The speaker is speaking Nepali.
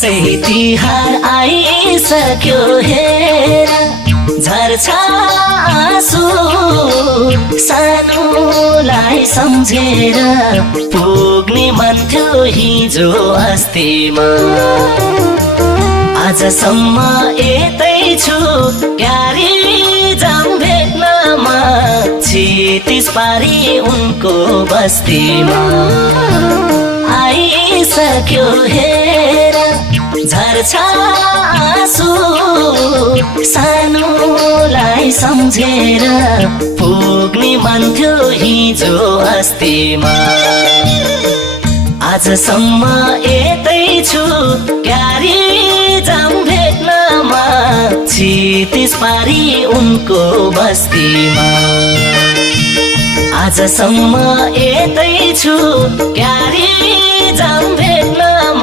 दसैँ तिहार आइसक्यो हेर झर्छ आँसु सानोलाई सम्झेर पुग्ने मन थियो हिजो अस्तिमा आजसम्म यतै छु क्यारी जाम भेट्नमा क्षितिज पारी उनको बस्तीमा आइसक्यो हेर झर्छ आँसु सानोलाई सम्झेर पुग्ने मन थियो हिजो अस्तिमा आजसम्म यतै छु क्यारी जाम भेट्नमा क्षितिज पारी उनको बस्तीमा आजसम्म यतै छु क्यारी जाम भेट्न